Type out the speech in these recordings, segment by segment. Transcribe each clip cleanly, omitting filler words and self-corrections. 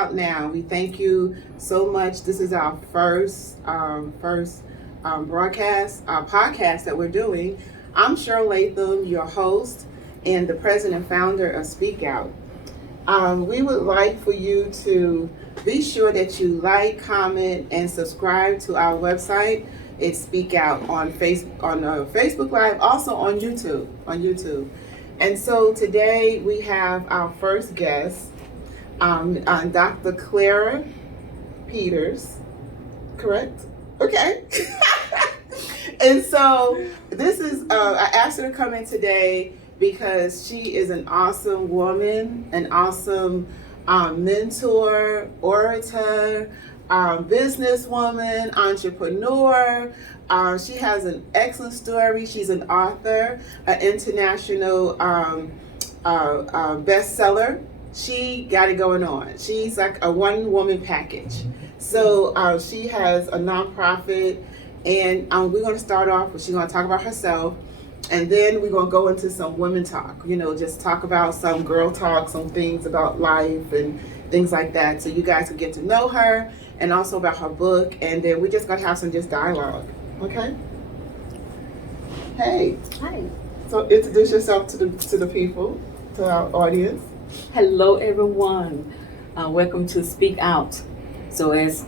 Out Now. We thank you so much. This is our first broadcast, podcast that we're doing. I'm Cheryl Latham, your host and the president and founder of Speak Out. We would like for you to be sure that you like, comment, and subscribe to our website. It's Speak Out on Facebook Live, also on YouTube. And so today we have our first guest, Dr. Clara Peters, correct? Okay. And so this is, I asked her to come in today because she is an awesome woman, an awesome mentor, orator, businesswoman, entrepreneur. She has an excellent story. She's an author, an international bestseller. She got it going on. She's like a one-woman package. So she has a nonprofit, and we're going to start off with, she's going to talk about herself, and then we're going to go into some women talk, just talk about some girl talk, some things about life and things like that, so you guys can get to know her, and also about her book, and then we're just going to have some just dialogue, okay? Hey. Hi. So introduce yourself to the people, to our audience. Hello, everyone. Welcome to Speak Out. So as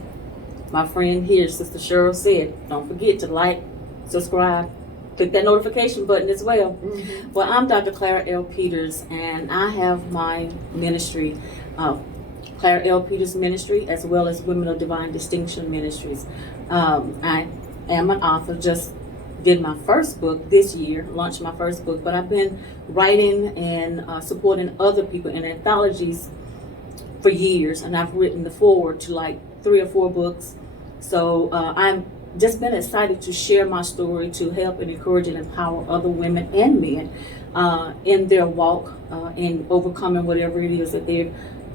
my friend here, Sister Cheryl, said, don't forget to like, subscribe, click that notification button as well. Mm-hmm. Well, I'm Dr. Clara L Peters, and I have my ministry, Clara L Peters Ministry, as well as Women of Divine Distinction Ministries. I am an author, just did my first book this year, launched my first book, but I've been writing and supporting other people in anthologies for years, and I've written the foreword to like 3 or 4 books. So I'm just been excited to share my story to help and encourage and empower other women and men in their walk in overcoming whatever it is that they're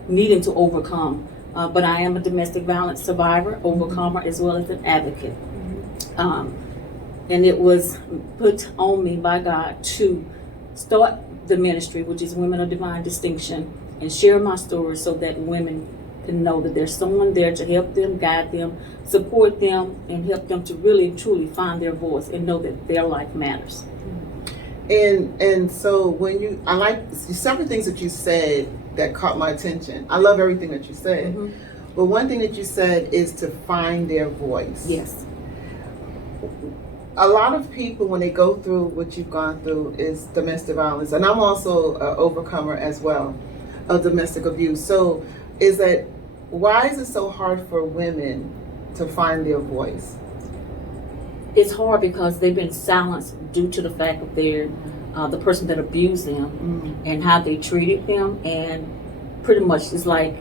needing to overcome. But I am a domestic violence survivor, overcomer, as well as an advocate. And it was put on me by God to start the ministry, which is Women of Divine Distinction, and share my story so that women can know that there's someone there to help them, guide them, support them, and help them to really and truly find their voice and know that their life matters. And so I like several things that you said that caught my attention. I love everything that you said. Mm-hmm. But one thing that you said is to find their voice. Yes. A lot of people, when they go through what you've gone through, is domestic violence. And I'm also an overcomer as well of domestic abuse. So why is it so hard for women to find their voice? It's hard because they've been silenced due to the fact that they're the person that abused them and how they treated them. And pretty much it's like,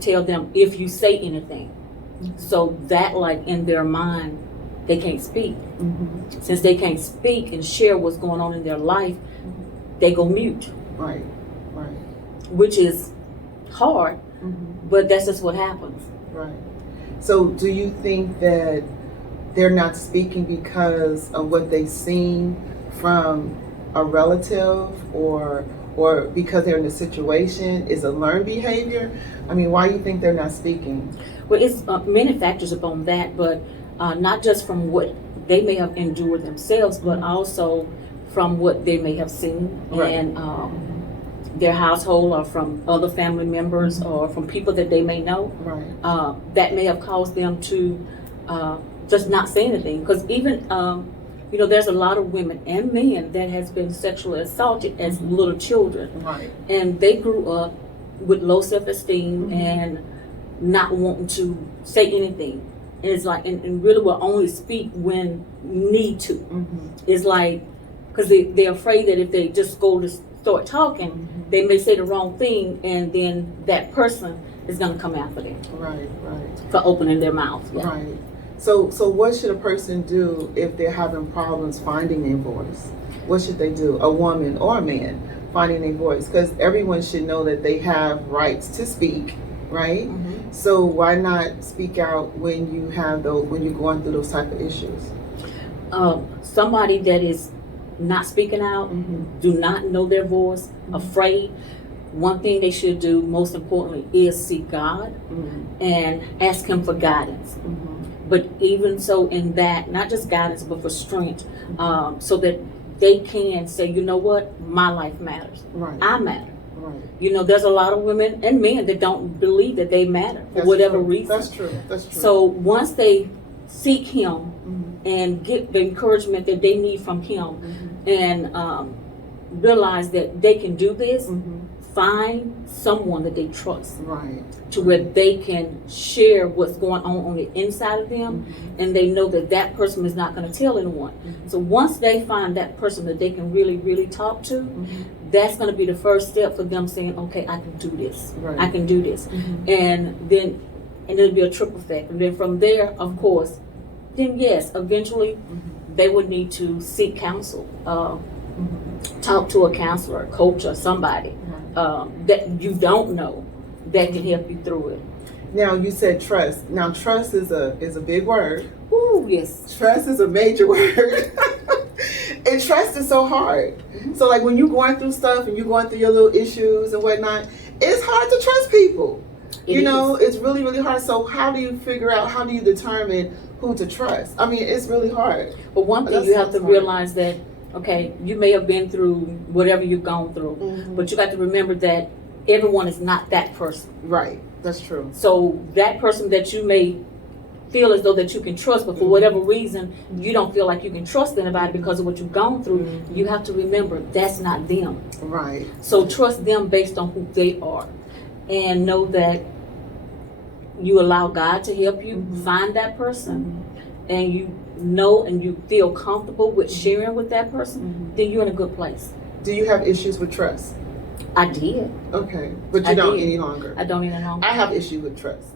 tell them if you say anything. So that, like, in their mind, they can't speak. Mm-hmm. Since they can't speak and share what's going on in their life, they go mute. Right. Which is hard, but that's just what happens. Right. So do you think that they're not speaking because of what they've seen from a relative or because they're in a situation? Is it learned behavior? I mean, why do you think they're not speaking? Well, it's many factors upon that, but not just from what they may have endured themselves, but also from what they may have seen in their household, or from other family members, or from people that they may know. Right. That may have caused them to just not say anything. Because even, there's a lot of women and men that has been sexually assaulted as little children. Right. And they grew up with low self-esteem and not wanting to say anything. And it's like, and really will only speak when need to. It's like, because they're afraid that if they just go to start talking, they may say the wrong thing, and then that person is going to come after them. Right. For opening their mouth. Yeah. Right. So what should a person do if they're having problems finding their voice? What should they do? A woman or a man finding their voice? Because everyone should know that they have rights to speak, right? So why not speak out when you're going through those type of issues? Somebody that is not speaking out, do not know their voice, afraid, one thing they should do, most importantly, is seek God and ask Him for guidance. But even so, in that, not just guidance, but for strength, so that they can say, you know what, my life matters. Right. I matter. Right. You know, there's a lot of women and men that don't believe that they matter for whatever reason. That's true. That's true. So once they seek Him and get the encouragement that they need from Him, and realize that they can do this, find someone that they trust, right, to where they can share what's going on the inside of them, and they know that that person is not going to tell anyone. So once they find that person that they can really, really talk to, that's going to be the first step for them saying, okay, I can do this. Right. I can do this. And it'll be a triple effect. And then from there, of course, then yes, eventually they would need to seek counsel, talk to a counselor, a coach, or somebody that you don't know that can help you through it. Now you said trust. Now trust is a big word. Ooh, yes. Trust is a major word. And trust is so hard. So like when you're going through stuff and you're going through your little issues and whatnot, it's hard to trust people. You know, it's really, really hard. So how do you figure out, how do you determine who to trust? I mean, it's really hard. But one thing you have to realize that, okay, you may have been through whatever you've gone through, but you got to remember that everyone is not that person. Right, that's true. So that person that you may feel as though that you can trust, but for whatever reason, you don't feel like you can trust anybody because of what you've gone through, you have to remember that's not them. Right. So trust them based on who they are. And know that you allow God to help you find that person, and you know and you feel comfortable with sharing with that person, then you're in a good place. Do you have issues with trust? I did. Okay, but you don't any longer. I don't any longer. I have issue with trust.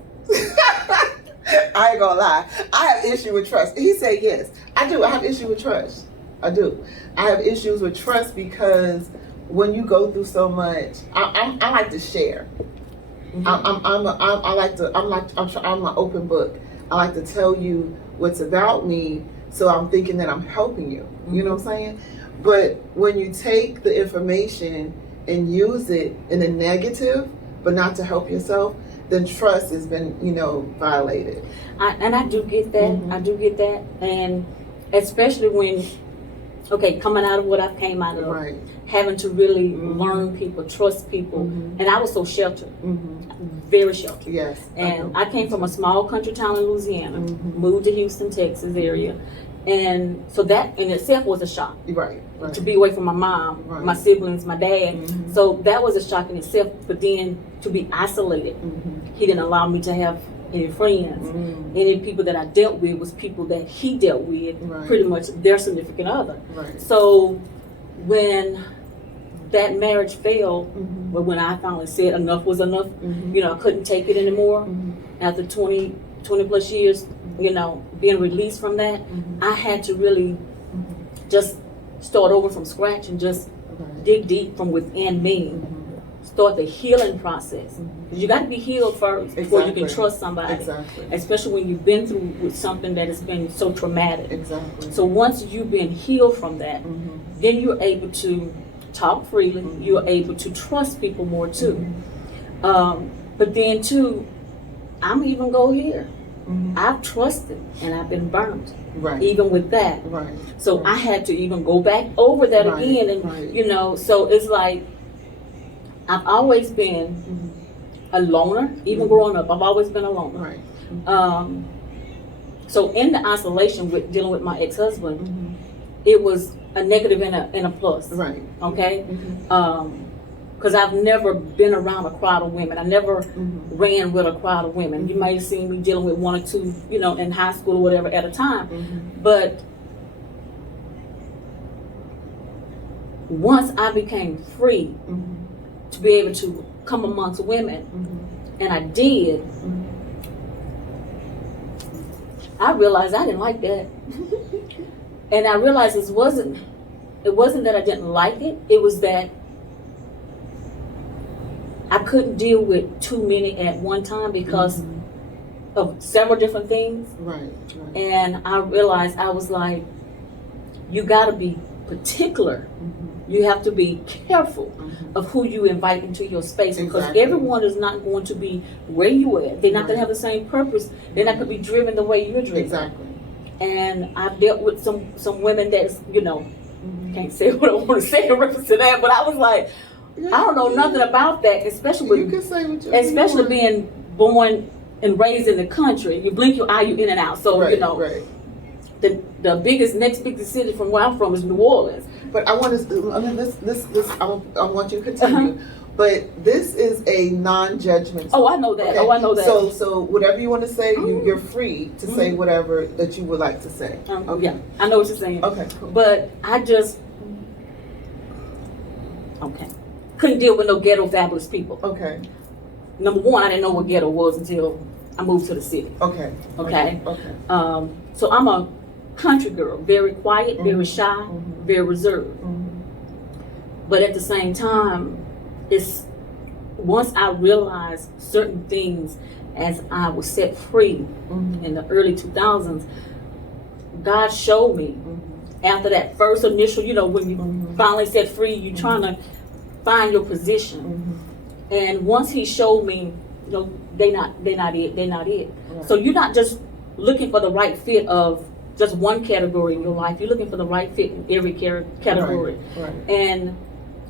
I ain't gonna lie. I have issue with trust. He said yes. I do. I have issue with trust. I do. I have issues with trust because when you go through so much, I like to share. I'm an open book. I like to tell you what's about me, so I'm thinking that I'm helping you. You know what I'm saying? But when you take the information and use it in a negative, but not to help yourself, then trust has been, violated. I do get that. I do get that. And especially when, coming out of what I came out of, right, having to really learn people, trust people. And I was so sheltered, very sheltered. Yes. And I came from a small country town in Louisiana, moved to Houston, Texas area. And so that in itself was a shock. Right. To be away from my mom, my siblings, my dad. So that was a shock in itself. But then to be isolated, he didn't allow me to have any friends. Any people that I dealt with was people that he dealt with, pretty much their significant other. Right. So when that marriage failed, but when I finally said enough was enough, I couldn't take it anymore. After 20 plus years, being released from that, I had to really just start over from scratch and just dig deep from within me. Start the healing process. Because you got to be healed first before you can trust somebody. Exactly. Especially when you've been through with something that has been so traumatic. Exactly. So once you've been healed from that, then you're able to talk freely. You're able to trust people more too. But then too, I'm even go here. I've trusted and I've been burnt. Right. Even with that. Right. So I had to even go back over that again, and so it's like I've always been a loner. Even growing up, I've always been a loner. Right. So in the isolation with dealing with my ex-husband, it was a negative and a plus. Right. Okay. Because I've never been around a crowd of women. I never ran with a crowd of women. You might have seen me dealing with one or two, in high school or whatever at a time. But once I became free to be able to come amongst women, and I did, I realized I didn't like that. And I realized it wasn't that I didn't like it. It was that I couldn't deal with too many at one time because of several different things. Right. And I realized I was like, you got to be particular you have to be careful of who you invite into your space, because everyone is not going to be where you at. They're not going to have the same purpose. They're not going to be driven the way you're driven. Exactly. And I've dealt with some women that's, can't say what I want to say in reference to that, but I was like, I don't know nothing about that, especially with, you can say what you especially being born and raised in the country. You blink your eye, you in and out. So the next biggest city from where I'm from is New Orleans. But I want to, I want you to continue. But this is a non-judgment. Oh, I know that. Okay. Oh, I know that. So whatever you want to say, you're free to say whatever that you would like to say. Okay. Yeah, I know what you're saying. Okay, cool. But I just, couldn't deal with no ghetto fabulous people. Okay. Number one, I didn't know what ghetto was until I moved to the city. Okay. Okay. Okay. So I'm a country girl, very quiet, very shy, very reserved. But at the same time, it's once I realized certain things as I was set free in the early 2000s, God showed me after that first initial, when you finally set free, you're trying to find your position. And once He showed me, they're not it. Right. So you're not just looking for the right fit of just one category in your life. You're looking for the right fit in every category. Right. And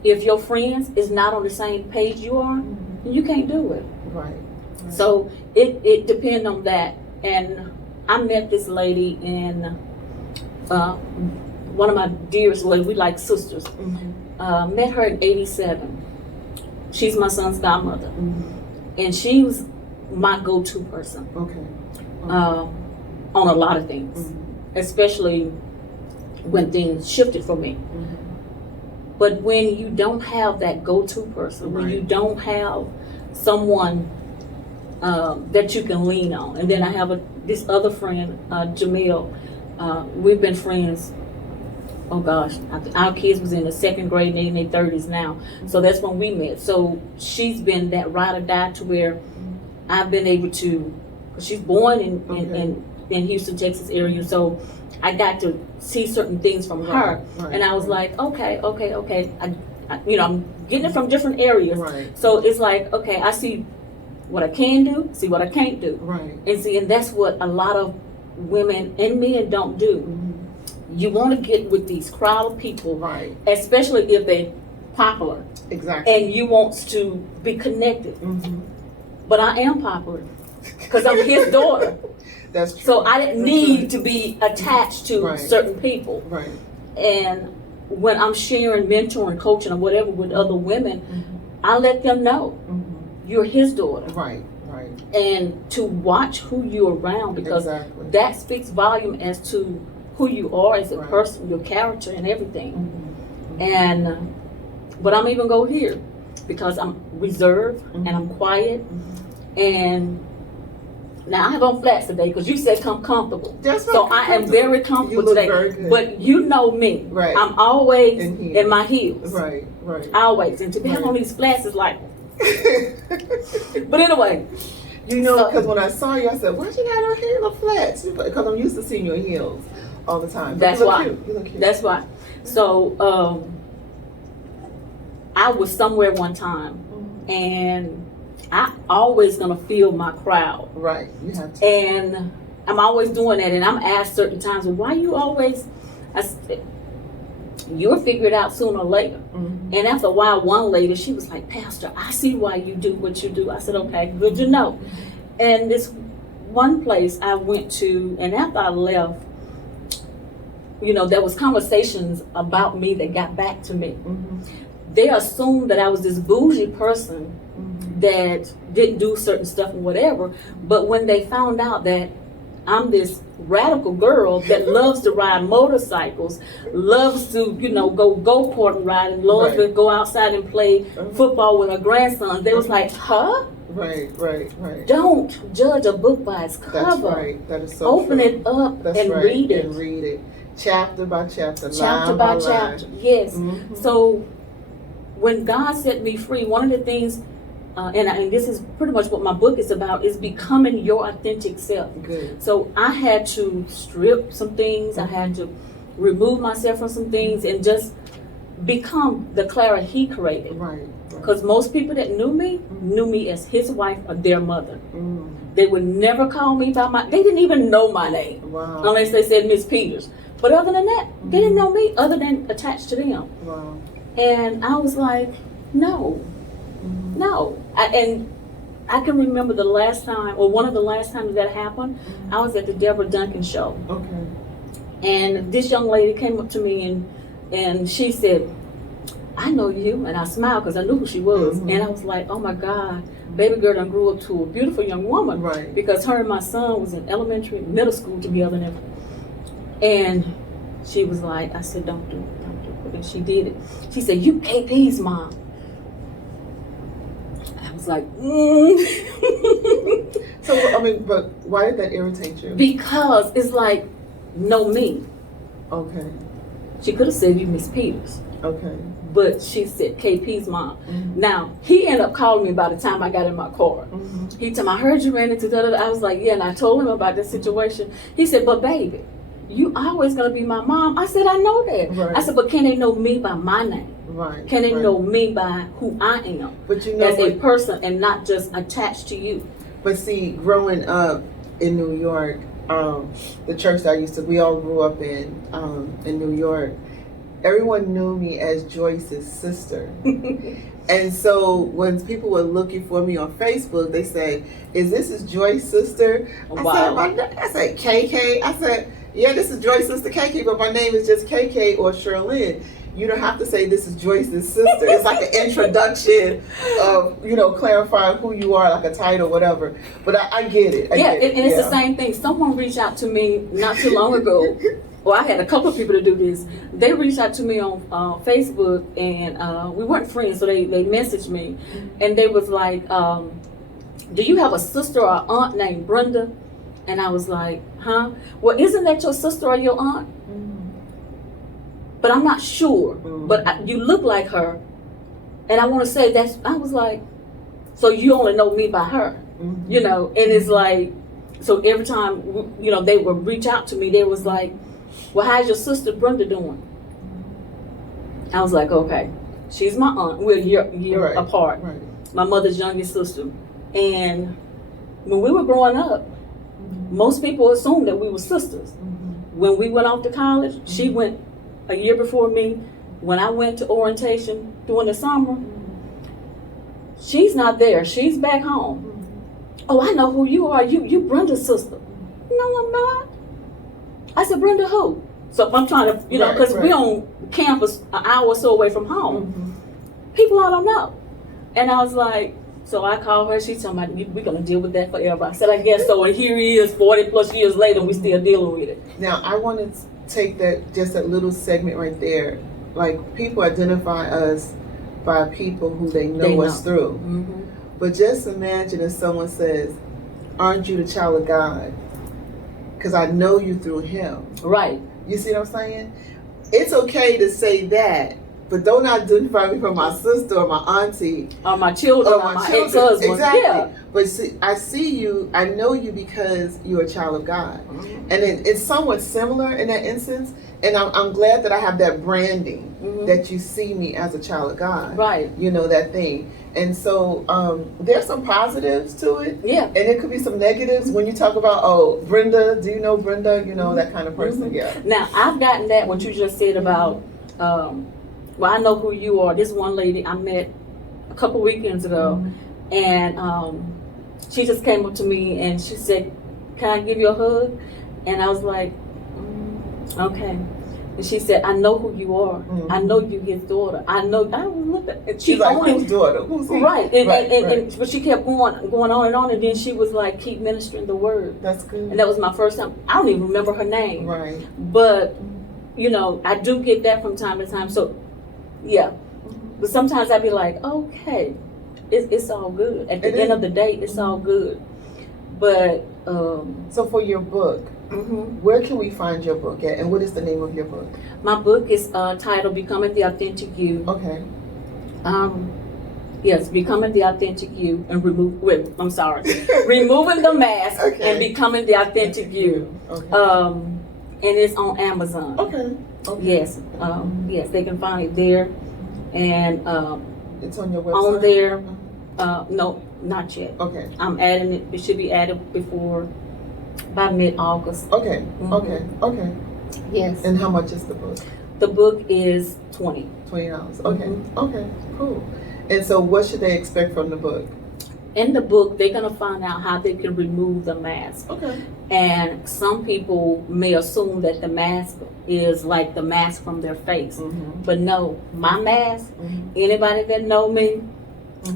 if your friends is not on the same page you are, then you can't do it. Right. So it depends on that. And I met this lady in one of my dearest, we like sisters. Met her in '87. She's my son's godmother. And she was my go-to person. On a lot of things, especially when things shifted for me. But when you don't have that go-to person, when you don't have someone that you can lean on, and then I have this other friend, Jamil. We've been friends. Oh gosh, our kids was in the second grade and they in their 30s now. So that's when we met. So she's been that ride or die to where I've been able to. She's born in Houston, Texas area, so I got to see certain things from her, and I was like, okay. I'm getting it from different areas, so it's like, okay, I see what I can do, see what I can't do, and that's what a lot of women and men don't do. You want to get with these crowd of people, especially if they're popular, and you want to be connected. But I am popular because I'm his daughter. That's true. So I didn't need to be attached to certain people. And when I'm sharing, mentoring, coaching, or whatever with other women, I let them know you're his daughter. And to watch who you're around, because that speaks volume as to who you are as a person, your character and everything. And but I'm even go here because I'm reserved and I'm quiet. And now I have on flats today because you said come comfortable. So I am very comfortable today. But you know me. I'm always in my heels. Always. And to be on these flats is like. But anyway. Because when I saw you, I said, why she got her hair in the flats? Because I'm used to seeing you in heels all the time. That's why. You look cute. That's why. So I was somewhere one time and I always gonna feel my crowd. You have to. And I'm always doing that, and I'm asked certain times, well, why you always? You'll figure it out sooner or later. And after a while, one lady, she was like, Pastor, I see why you do what you do. I said, okay, good to know. And this one place I went to, and after I left, there was conversations about me that got back to me. They assumed that I was this bougie person that didn't do certain stuff and whatever, but when they found out that I'm this radical girl that loves to ride motorcycles, loves to, go kart riding, loves to go outside and play football with her grandson, they was like, huh? Don't judge a book by its cover. That is so Open true. It up and read it. And read it. Chapter by chapter, chapter line by by chapter. line. Yes. So when God set me free, one of the things, and this is pretty much what my book is about, is becoming your authentic self. Good. So I had to strip some things. I had to remove myself from some things and just become the Clara he created. Right. Because most people that knew me as his wife or their mother. Mm. They would never call me by they didn't even know my name. Wow. Unless they said Miss Peters. But other than that, they didn't know me other than attached to them. Wow. And I was like, no. And I can remember the last time, or one of the last times that happened, I was at the Deborah Duncan show. Okay. And this young lady came up to me and she said, I know you. And I smiled because I knew who she was. And I was like, oh my God, baby girl done grew up to a beautiful young woman. Right. Because her and my son was in elementary, middle school together. And she was like, I said, don't do it. And she did it. She said, you KP's mom. I was like, So, I mean, but why did that irritate you? Because it's like, know me. Okay. She could have said you Miss Peters. Okay. But she said KP's mom. Now, he ended up calling me by the time I got in my car. He told me, I heard you ran into da. I was like, yeah, and I told him about this situation. He said, but baby, you always gonna be my mom. I said, I know that. Right. I said, but can they know me by my name? Right. Can they know me by who I am? But you know, as a person and not just attached to you. But see, growing up in New York, the church that we all grew up in New York, everyone knew me as Joyce's sister. And so when people were looking for me on Facebook, they say, is this Joyce's sister? Wow. I said, KK. I said, yeah, this is Joyce's sister KK, but my name is just KK or Sherlyn. You don't have to say this is Joyce's sister. It's like an introduction of, clarifying who you are, like a title, whatever. But I get it. It's the same thing. Someone reached out to me not too long ago. Well, I had a couple of people to do this. They reached out to me on Facebook, and we weren't friends, so they messaged me, and they was like, do you have a sister or aunt named Brenda? And I was like, huh? Well, isn't that your sister or your aunt? But I'm not sure. But you look like her, and I want to say I was like, so you only know me by her, and it's like, so every time, they would reach out to me, they was like, well, how's your sister Brenda doing? I was like, okay, she's my aunt. We're a year apart. Right. My mother's youngest sister. And when we were growing up, most people assumed that we were sisters. When we went off to college, she went a year before me. When I went to orientation during the summer, she's not there. She's back home. Oh, I know who you are. You Brenda's sister. No, I'm not. I said, Brenda who? So I'm trying to, because we on campus an hour or so away from home. People I don't know. And I was like, so I called her. She told me, we're going to deal with that forever. I said, I guess so. And here he is 40 plus years later, and we still dealing with it. Now, I want to take that little segment right there. Like, people identify us by people who they know us through. But just imagine if someone says, aren't you the child of God? Because I know you through him. Right. You see what I'm saying? It's okay to say that, but don't identify me from my sister or my auntie. Or my children or my ex-husband. Exactly. Yeah. But see, I see you, I know you because you're a child of God. And it's somewhat similar in that instance. And I'm glad that I have that branding, that you see me as a child of God. Right. That thing. And so there's some positives to it. Yeah. And it could be some negatives when you talk about, oh, Brenda, do you know Brenda? That kind of person. Yeah. Now, I've gotten that, what you just said about, well, I know who you are. This one lady I met a couple weekends ago, and she just came up to me and she said, can I give you a hug? And I was like, okay. And she said, I know who you are. I know you his daughter. I know. I looked at it. She's like, whose daughter? Who's he? Right. But she kept going on and on, and then she was like, keep ministering the word. That's good. And that was my first time. I don't even remember her name. Right. But, I do get that from time to time. So, yeah. But sometimes I'd be like, okay, it's all good. At the end of the day, it's all good. But so for your book, where can we find your book at, and what is the name of your book? My book is titled "Becoming the Authentic You." Okay. Yes, becoming the authentic you and removing the mask and becoming the authentic you. Okay. And it's on Amazon. Okay. Okay. Yes, yes, they can find it there, and It's on your website. on there. No, not yet. Okay. I'm adding it. It should be added by mid-August. Okay. Okay. Okay. Yes. And how much is the book? The book is $20. $20. Okay. Okay. Cool. And so, what should they expect from the book? In the book, they're gonna find out how they can remove the mask. Okay. And some people may assume that the mask is like the mask from their face, but no, my mask. Anybody that know me,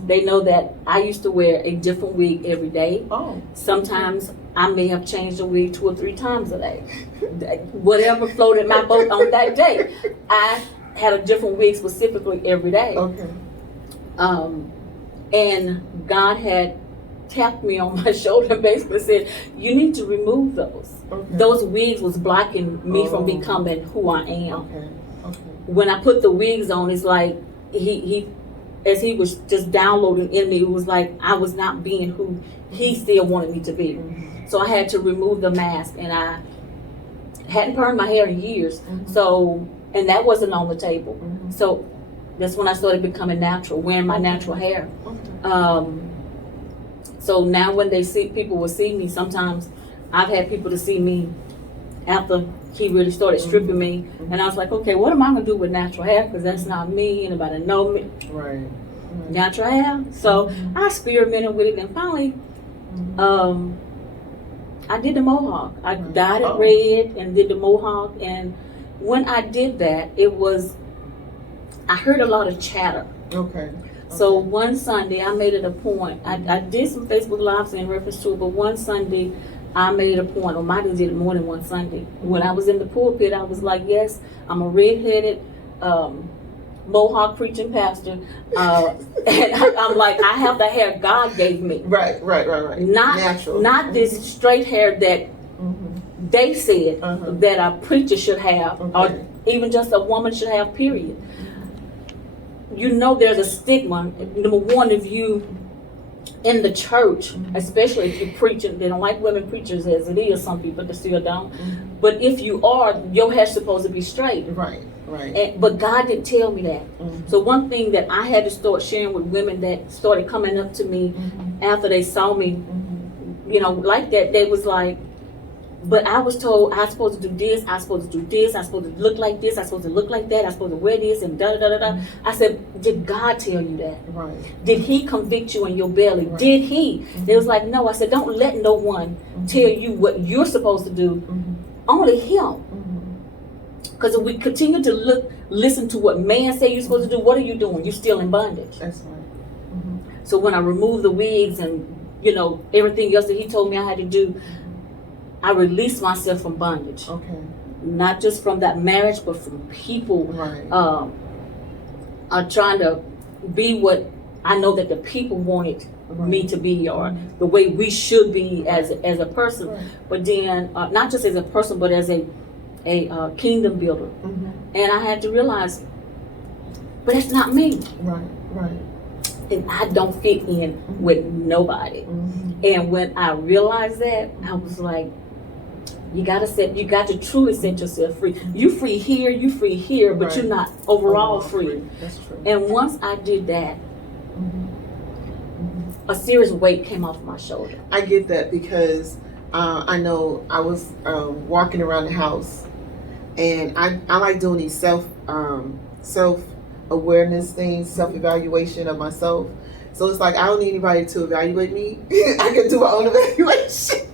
they know that I used to wear a different wig every day. Oh. Sometimes I may have changed the wig 2 or 3 times a day. Whatever floated my boat on that day, I had a different wig specifically every day. Okay. And God had tapped me on my shoulder and basically said, you need to remove those. Okay. Those wigs was blocking me from becoming who I am. Okay. Okay. When I put the wigs on, it's like he as he was just downloading in me, it was like I was not being who he still wanted me to be. So I had to remove the mask, and I hadn't permed my hair in years. So, and that wasn't on the table. So that's when I started becoming natural, wearing my natural hair. So now when people will see me, sometimes I've had people to see me after he really started stripping me, and I was like, okay, what am I gonna do with natural hair? Because that's not me. Anybody know me? Right. Natural hair. So I experimented with it, and finally, I did the Mohawk. I dyed it red and did the Mohawk. And when I did that, I heard a lot of chatter. Okay. So one Sunday, I made it a point. I did some Facebook Lives in reference to it, but one Sunday, I made it a point, or might have did it more than one Sunday. When I was in the pulpit, I was like, yes, I'm a red-headed Mohawk preaching pastor. And I'm like, I have the hair God gave me. Right. Not natural. Not this straight hair that they said that a preacher should have, or even just a woman should have, period. You know, there's a stigma. Number one, if you in the church, especially if you're preaching, they don't like women preachers as it is. Some people they still don't. But if you are, your hair's supposed to be straight. Right. But God didn't tell me that. So one thing that I had to start sharing with women that started coming up to me after they saw me, you know, like that, they was like, but I was told I was supposed to do this, I was supposed to do this, I was supposed to look like this, I was supposed to look like that, I was supposed to wear this, and da da da da. I said, did God tell you that? Right. Did He convict you in your belly? Right. Did He? They was like, no. I said, don't let no one tell you what you're supposed to do. Only Him. Because if we continue to listen to what man say you're supposed to do, what are you doing? You're still in bondage. That's right. So when I removed the wigs and, you know, everything else that He told me I had to do, I released myself from bondage. Okay. Not just from that marriage, but from people are trying to be what I know that the people wanted me to be, or the way we should be as a person. Right. But then, not just as a person, but as a kingdom builder. And I had to realize, but that's not me. Right. And I don't fit in with nobody. And when I realized that, I was like, you got to truly set yourself free. You free here, but you're not overall free. That's true. And once I did that, a serious weight came off my shoulder. I get that because I know I was walking around the house, and I like doing these self awareness things, self evaluation of myself. So it's like I don't need anybody to evaluate me. I can do my own evaluation.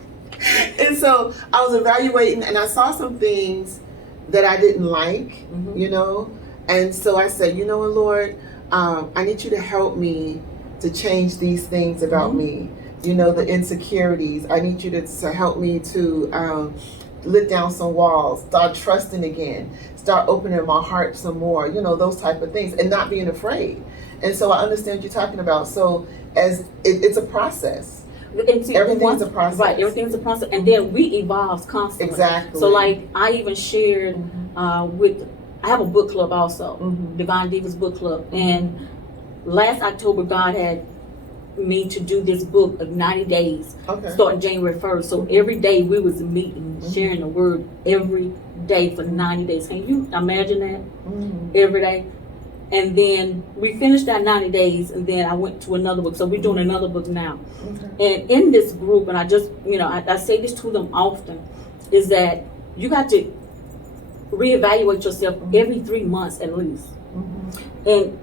And so I was evaluating, and I saw some things that I didn't like, you know. And so I said, you know what, Lord, I need you to help me to change these things about me. You know, the insecurities. I need you to help me to let down some walls, start trusting again, start opening my heart some more, you know, those type of things, and not being afraid. And so I understand what you're talking about. So as it's a process. And see, everything's a process. Right, everything's a process. And then we evolve constantly. Exactly. So like I even shared I have a book club also, Divine Divas Book Club. And last October God had me to do this book of 90 days, Okay. starting January 1st. So every day we was meeting, sharing the word every day for 90 days. Can you imagine that? Every day. And then we finished that 90 days, and then I went to another book. So we're doing another book now. Okay. And in this group, and I just, I say this to them often, is that you got to reevaluate yourself every 3 months at least. And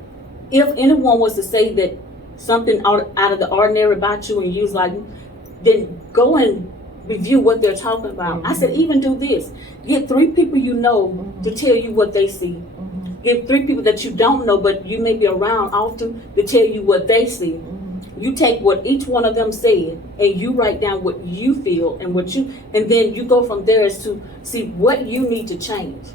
if anyone was to say that something out of the ordinary about you and you was like, then go and review what they're talking about. I said, even do this. Get 3 people you know to tell you what they see. Get 3 people that you don't know, but you may be around often, to tell you what they see. You take what each one of them said and you write down what you feel and and then you go from there as to see what you need to change.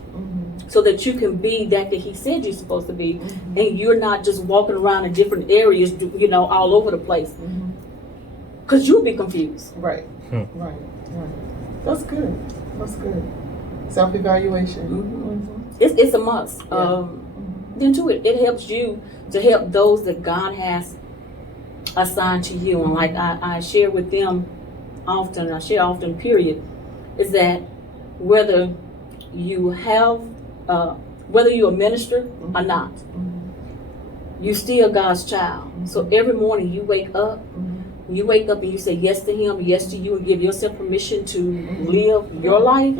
So that you can be that he said you're supposed to be, and you're not just walking around in different areas, all over the place. Because you'll be confused. Right. That's good. Self-evaluation. It's a must. Yeah. Then too, it helps you to help those that God has assigned to you. And like I share with them often, period, is that whether you have whether you're a minister or not, you still God's child. So every morning you wake up and you say yes to him, yes to you, and give yourself permission to live your life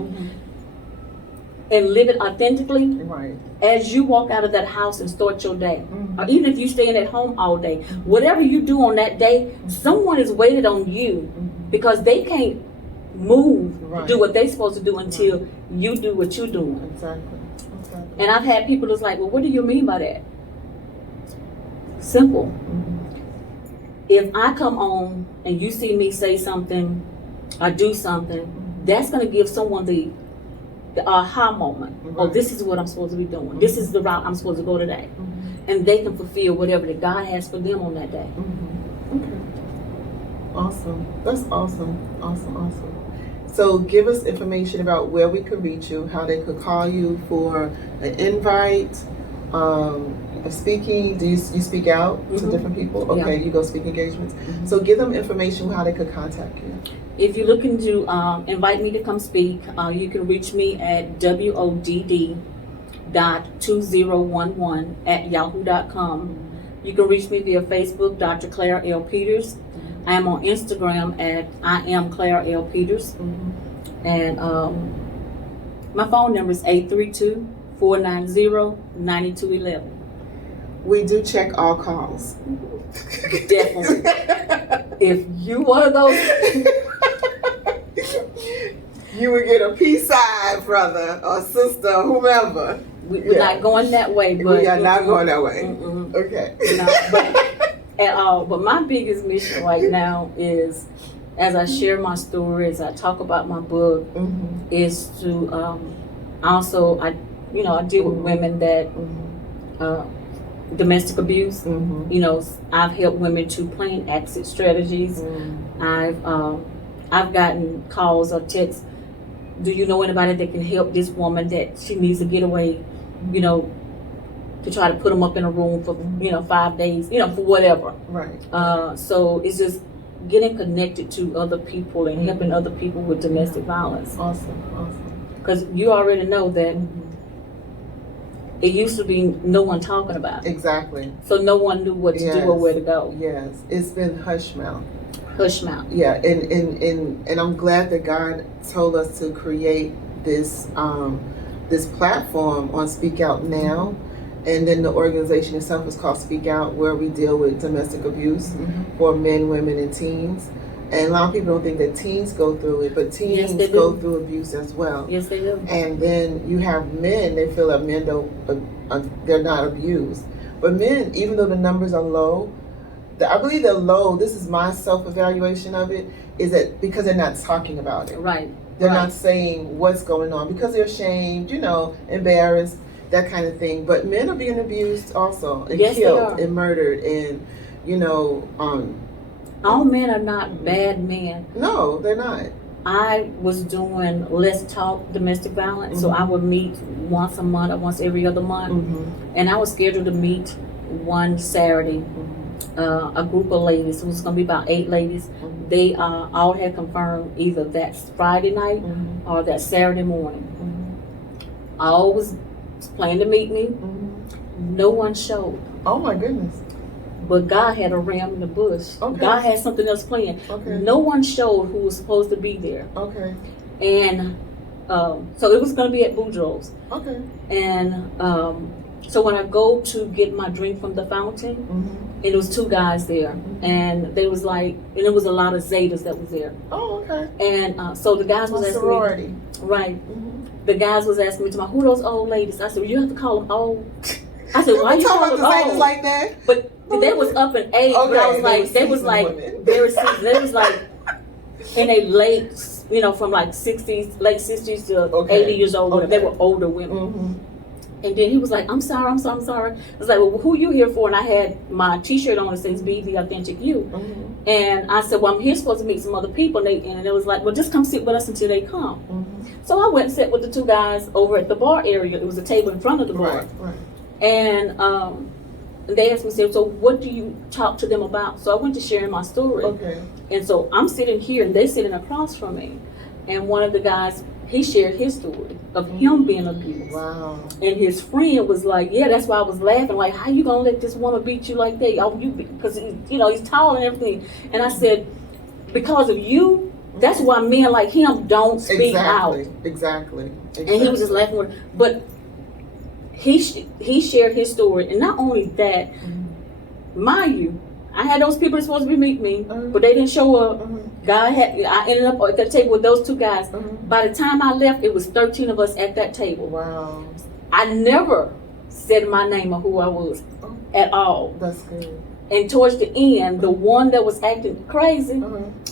and live it authentically. Right. As you walk out of that house and start your day, or even if you're staying at home all day, whatever you do on that day, someone is waiting on you because they can't move, do what they're supposed to do until you do what you're doing. Exactly. And I've had people that's like, well, what do you mean by that? Simple. If I come on and you see me say something or do something, that's going to give someone the aha moment. Oh, this is what I'm supposed to be doing. This is the route I'm supposed to go today. And they can fulfill whatever that God has for them on that day. Okay. Awesome. That's awesome. So give us information about where we could reach you, how they could call you for an invite, speaking. Do you speak out to different people? Okay, you go speak engagements. So give them information how they could contact you. If you're looking to invite me to come speak, you can reach me at wodd.2011@yahoo.com. You can reach me via Facebook, Dr. Clara L Peters. I am on Instagram at I am Clara L Peters. And my phone number is 832-490-9211. We do check all calls. Definitely. If you one of those, you would get a peace sign, brother or sister, or whomever. we're not going that way. But we are not going that way. Okay. No, but at all. But my biggest mission right now is, as I share my story, as I talk about my book, is to also I deal with women that domestic abuse. I've helped women to plan exit strategies. I've gotten calls or texts. Do you know anybody that can help this woman that she needs to get away? To try to put them up in a room for 5 days, for whatever. Right. So it's just getting connected to other people and helping other people with domestic violence. Awesome. Because you already know that it used to be no one talking about it. Exactly. So no one knew what to do or where to go. Yes, it's been hush mouth. Hush mouth. Yeah, and I'm glad that God told us to create this this platform on Speak Out Now. And then the organization itself is called Speak Out, where we deal with domestic abuse for men, women, and teens. And a lot of people don't think that teens go through it, but teens go through abuse as well. Yes, they do. And then you have men, they feel that men they're not abused. But men, even though the numbers are low, I believe they're low, this is my self-evaluation of it, is that because they're not talking about it. Right. They're not saying what's going on because they're ashamed, embarrassed, that kind of thing. But men are being abused also, and killed and murdered, and all men are not bad men. No, they're not. I was doing Let's Talk domestic violence, so I would meet once a month or once every other month, and I was scheduled to meet one Saturday, a group of ladies. It was going to be about 8 ladies. Mm-hmm. They all had confirmed either that Friday night Mm-hmm. or that Saturday morning. Mm-hmm. All was planning to meet me. Mm-hmm. No one showed. Oh my goodness. But God had a ram in the bush. Okay. God had something else planned. Okay. No one showed who was supposed to be there. Okay. And so it was going to be at Boudreaux's. Okay. And so when I go to get my drink from the fountain, Mm-hmm. it was 2 guys there. Mm-hmm. And they was like, and it was a lot of Zetas that was there. Oh, okay. And so the guys was asking sorority. me, right, Mm-hmm. the guys was asking me, who those old ladies? I said, well, you have to call them old. I said, why you talking call about them the Zetas old? like that? But they was up in age, but I was like, they was like, they was like in a late, from like 60s, late 60s to 80 years old. Okay. They were older women. Mm-hmm. And then he was like, I'm sorry. I was like, well, who you here for? And I had my t-shirt on that says Be the Authentic You. Mm-hmm. And I said, well, I'm here supposed to meet some other people. And it was like, well, just come sit with us until they come. Mm-hmm. So I went and sat with the 2 guys over at the bar area. It was a table in front of the bar. Right. And they asked me, so what do you talk to them about? So I went to sharing my story. Okay. And so I'm sitting here and they're sitting across from me. And one of the guys, he shared his story of him being abused. Wow. And his friend was like, yeah, that's why I was laughing. Like, how you gonna let this woman beat you like that? Oh, because he's tall and everything. And I said, because of you, that's why men like him don't speak out. Exactly. And he was just laughing with her. But he shared his story, and not only that, mind you, I had those people that supposed to meet me, but they didn't show up. I ended up at the table with those 2 guys. By the time I left, it was 13 of us at that table. Wow. I never said my name or who I was at all. That's good. And towards the end, the one that was acting crazy,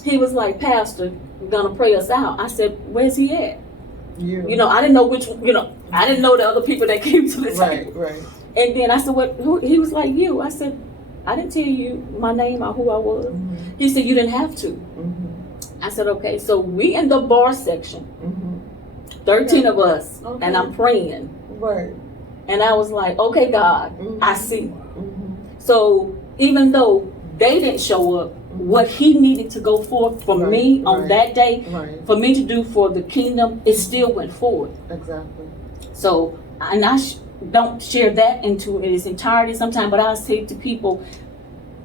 he was like, Pastor, you're gonna pray us out. I said, where's he at? I didn't know I didn't know the other people that came to the table. Right. And then I said, who? He was like, you. I said, I didn't tell you my name or who I was. Mm-hmm. He said, you didn't have to. Mm-hmm. I said, okay. So we in the bar section, 13 of us, and I'm praying. Right. And I was like, okay, God, I see. Mm-hmm. So even though they didn't show up, what he needed to go forth for me on that day, for me to do for the kingdom, it still went forward. Exactly. So, and I don't share that into its entirety sometimes, but I say to people,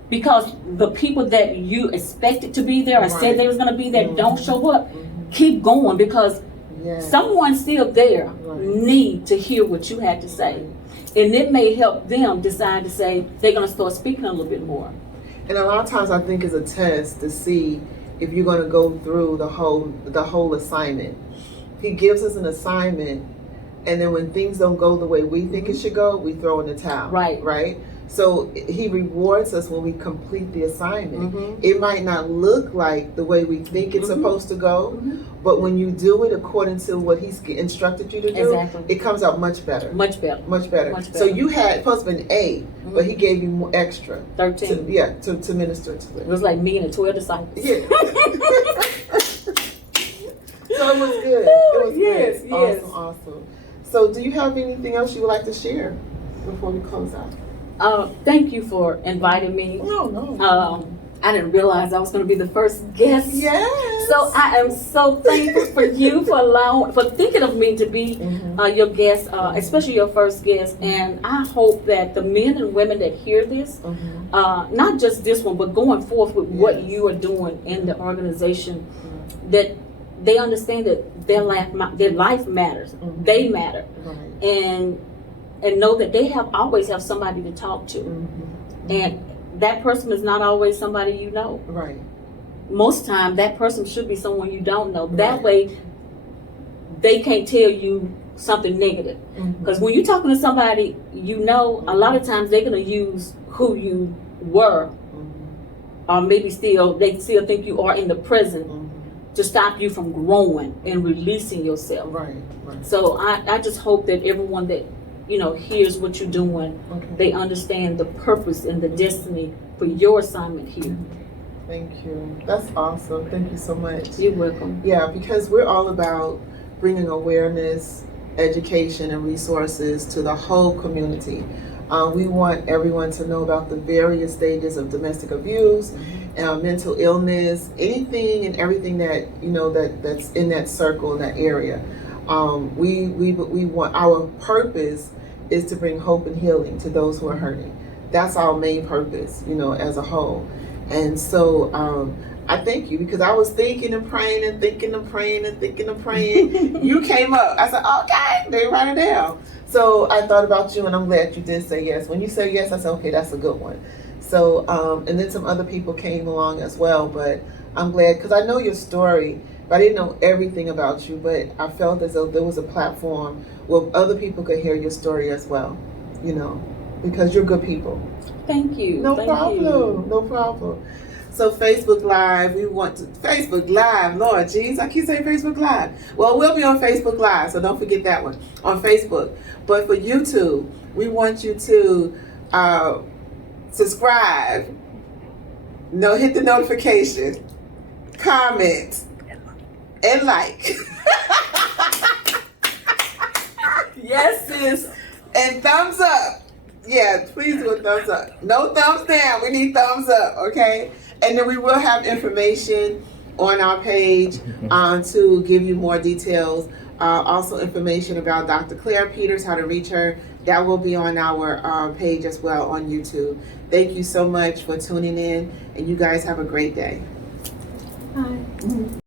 because the people that you expected to be there or said they was going to be there don't show up, keep going, because someone still there need to hear what you had to say. And it may help them decide to say they're going to start speaking a little bit more. And a lot of times I think it's a test to see if you're going to go through the whole assignment. He gives us an assignment, and then when things don't go the way we think it should go, we throw in the towel. Right? So he rewards us when we complete the assignment. It might not look like the way we think it's supposed to go, but when you do it according to what he's instructed you to do, it comes out much better. Much better. So you had supposed to be an A, but he gave you more extra. 13. To minister to it. It was like me and the 12 disciples. Yeah. So it was good. It was yes. good. Awesome. So do you have anything else you would like to share before we close out? Thank you for inviting me. No. I didn't realize I was going to be the first guest. Yes. So I am so thankful for you for thinking of me to be your guest, especially your first guest. And I hope that the men and women that hear this, not just this one, but going forth with what you are doing in the organization, that they understand that their life matters. They matter, and know that they always have somebody to talk to, and that person is not always somebody you know. Right. Most time, that person should be someone you don't know. That way, they can't tell you something negative. Because when you're talking to somebody you know, a lot of times they're gonna use who you were, or maybe they still think you are in the present, to stop you from growing and releasing yourself. Right. So I just hope that everyone that hears what you're doing, they understand the purpose and the destiny for your assignment here. Thank you. That's awesome. Thank you so much. You're welcome. Yeah, because we're all about bringing awareness, education, and resources to the whole community. We want everyone to know about the various stages of domestic abuse, mental illness, anything and everything that that's in that circle, in that area. We want, our purpose is to bring hope and healing to those who are hurting. That's our main purpose, as a whole. And so I thank you, because I was thinking and praying and thinking and praying and thinking and praying. You came up. I said, okay, they write it down. So I thought about you, and I'm glad you did say yes. When you said yes, I said, okay, that's a good one. So, and then some other people came along as well, but I'm glad, because I know your story, but I didn't know everything about you, but I felt as though there was a platform where other people could hear your story as well, because you're good people. Thank you. No Thank problem. you. No problem. So Facebook Live, we want to, Facebook Live, Lord jeez, I keep saying Facebook Live. Well, we'll be on Facebook Live, so don't forget that one, on Facebook. But for YouTube, we want you to subscribe, hit the notification, comment, and like. Yes, sis. And thumbs up. Yeah, please do a thumbs up. No thumbs down. We need thumbs up, okay? And then we will have information on our page to give you more details. Also information about Dr. Clara Peters, how to reach her. That will be on our page as well on YouTube. Thank you so much for tuning in, and you guys have a great day. Bye.